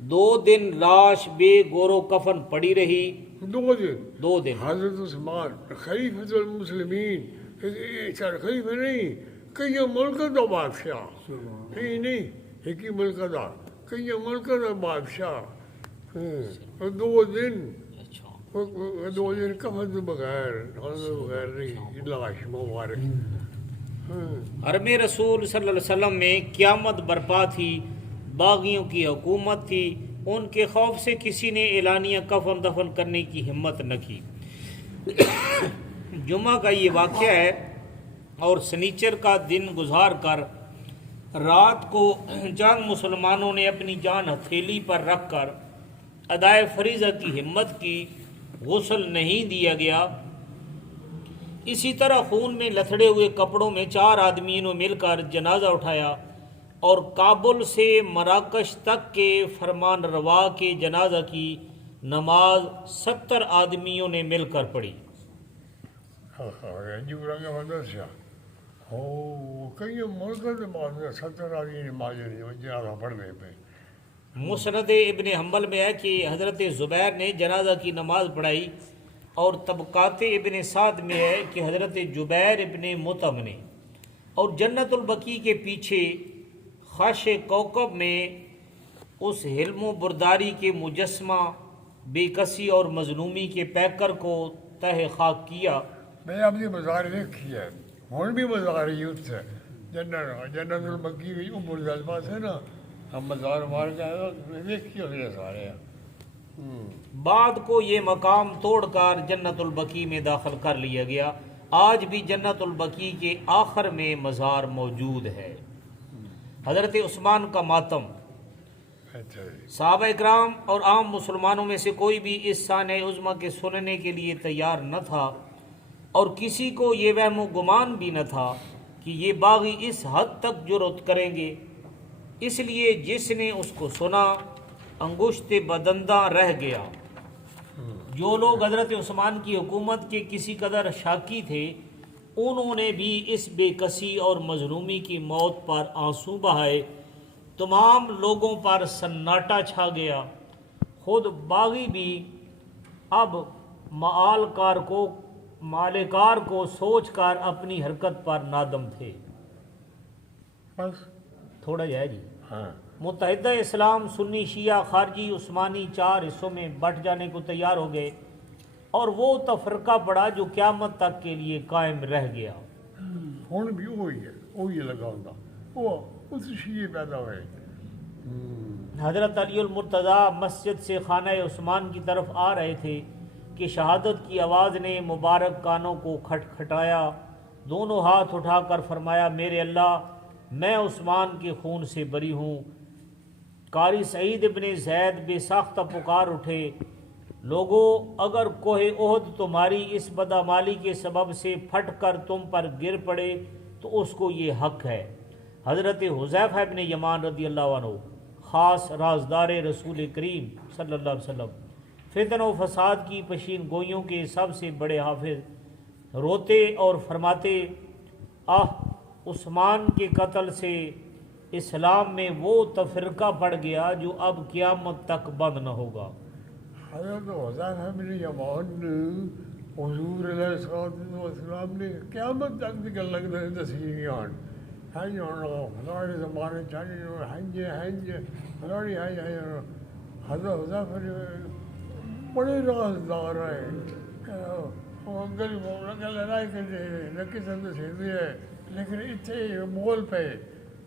دو دن لاش بے گور و کفن پڑی رہی. 2 دن. 2 دن. حضرت عثمان خلیفۃ المسلمین، خلیفہ نہیں، کئی ملک کا بادشاہ، نہیں ایک ہی ملک کا، کئی ملک کا بادشاہ. 2 دن، اچھا 2 دن کفن بغیر نہیں، لاش مبارک. حرم رسول صلی اللہ علیہ وسلم میں قیامت برپا تھی، باغیوں کی حکومت تھی، ان کے خوف سے کسی نے اعلانیہ کفن دفن کرنے کی ہمت نہ کی. جمعہ کا یہ واقعہ ہے، اور سنیچر کا دن گزار کر رات کو چند مسلمانوں نے اپنی جان ہتھیلی پر رکھ کر ادائے فریضہ کی ہمت کی. غسل نہیں دیا گیا. اسی طرح خون میں لتھڑے ہوئے کپڑوں میں 4 آدمیوں نے مل کر جنازہ اٹھایا، اور کابل سے مراکش تک کے فرمان روا کے جنازہ کی نماز 70 آدمیوں نے مل کر پڑھی. کئی ملک کے 70 آدمی نماز جنازہ پڑھنے پہ. مسند ابن حنبل میں ہے کہ حضرت زبیر نے جنازہ کی نماز پڑھائی، اور طبقات ابن سعد میں ہے کہ حضرت جبیر ابن مطعم نے. اور جنت البقیع کے پیچھے خاش کوکب میں اس حلم و برداری کے مجسمہ بے کسی اور مظلومی کے پیکر کو تہ خاک کیا. میں اپنی مزار دیکھی ہے، ہوں بھی مزار یوتھ ہے، جنت البقیع کی عمر جذبہ ہے نا، ہم مزار مار کے دیکھی ہوگی سارے. بعد کو یہ مقام توڑ کر جنت البقیع میں داخل کر لیا گیا. آج بھی جنت البقیع کے آخر میں مزار موجود ہے. حضرت عثمان کا ماتم. صحابہ اکرام اور عام مسلمانوں میں سے کوئی بھی اس سانح عظمی کے سننے کے لیے تیار نہ تھا، اور کسی کو یہ وہم و گمان بھی نہ تھا کہ یہ باغی اس حد تک جرأت کریں گے. اس لیے جس نے اس کو سنا انگشت بدندہ رہ گیا. جو لوگ حضرت عثمان کی حکومت کے کسی قدر شاکی تھے، انہوں نے بھی اس بے کسی اور مظلومی کی موت پر آنسو بہائے. تمام لوگوں پر سناٹا چھا گیا. خود باغی بھی اب مالکار کو سوچ کر اپنی حرکت پر نادم تھے. بس تھوڑا جائے جی. متحدہ اسلام سنی شیعہ خارجی عثمانی 4 حصوں میں بٹ جانے کو تیار ہو گئے، اور وہ تفرقہ پڑا جو قیامت تک کے لیے قائم رہ گیا. ہوں بھی وہی ہے، وہی لگا ہوتا، وہ اس شیعے پیدا ہوئے. حضرت علی المرتضیٰ مسجد سے خانہ عثمان کی طرف آ رہے تھے کہ شہادت کی آواز نے مبارک کانوں کو کھٹکھٹایا. دونوں ہاتھ اٹھا کر فرمایا، میرے اللہ، میں عثمان کے خون سے بری ہوں. قاری سعید ابن زید بے ساختہ پکار اٹھے، لوگو، اگر کوہ احد تمہاری اس بدعمالی کے سبب سے پھٹ کر تم پر گر پڑے تو اس کو یہ حق ہے. حضرت حذیفہ ابن یمان رضی اللہ عنہ، خاص رازدار رسول کریم صلی اللہ علیہ وسلم، فتن و فساد کی پشین گوئیوں کے سب سے بڑے حافظ، روتے اور فرماتے، عثمان کے قتل سے اسلام میں وہ تفرقہ پڑ گیا جو اب قیامت تک بند نہ ہوگا. حضرت حذیفہ بن یمان حضور علیہ السلام نے قیامت تک نکل لگتے دسی آن ہمارے زمانے چاہیے ہنج ہماری حضرت حذیفہ بڑے رازدار ہیں، لڑائی کرتے ہے، لیکن اتنے مول پہ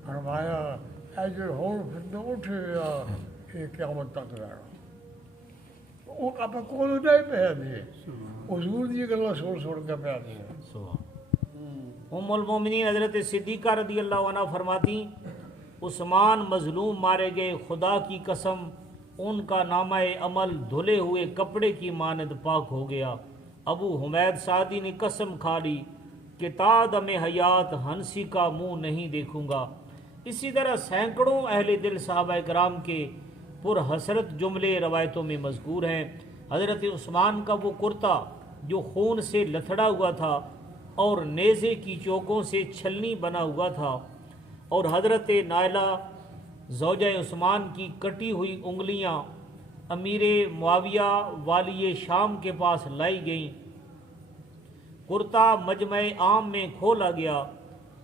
فرمایا ایجر ہون پھر اٹھ یہ قیامت تک رہا. وہ آپ کو نہیں پہ دے حضور دی گلا سن کے پہ دے. ام المومنین حضرت صدیقہ رضی اللہ عنہ فرماتی، عثمان مظلوم مارے گئے، خدا کی قسم ان کا نامہ عمل دھلے ہوئے کپڑے کی مانند پاک ہو گیا. ابو حمید سعدی نے قسم کھا لی کہ تا دم حیات ہنسی کا منہ نہیں دیکھوں گا. اسی طرح سینکڑوں اہل دل صحابہ کرام کے پر حسرت جملے روایتوں میں مذکور ہیں. حضرت عثمان کا وہ کرتا جو خون سے لتھڑا ہوا تھا اور نیزے کی چوکوں سے چھلنی بنا ہوا تھا، اور حضرت نائلہ زوجہ عثمان کی کٹی ہوئی انگلیاں امیر معاویہ والی شام کے پاس لائی گئیں، کرتا مجمع عام میں کھولا گیا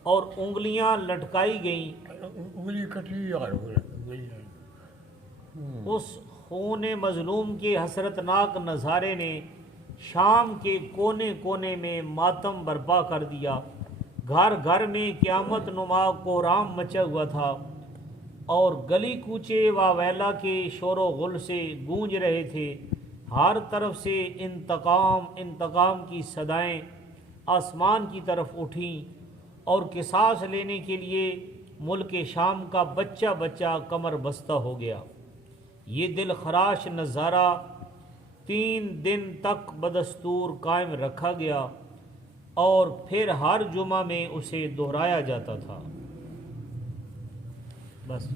اور انگلیاں لٹکائی گئیں۔ انگلی کٹی اور اس خون مظلوم کے حسرتناک نظارے نے شام کے کونے کونے میں ماتم برپا کر دیا۔ گھر گھر میں قیامت نما کوہرام مچا ہوا تھا اور گلی کوچے واویلا کے شور و غل سے گونج رہے تھے۔ ہر طرف سے انتقام انتقام کی صدائیں آسمان کی طرف اٹھیں اور قصاص لینے کے لیے ملک شام کا بچہ بچہ کمر بستہ ہو گیا۔ یہ دل خراش نظارہ 3 دن تک بدستور قائم رکھا گیا اور پھر ہر جمعہ میں اسے دہرایا جاتا تھا۔ بس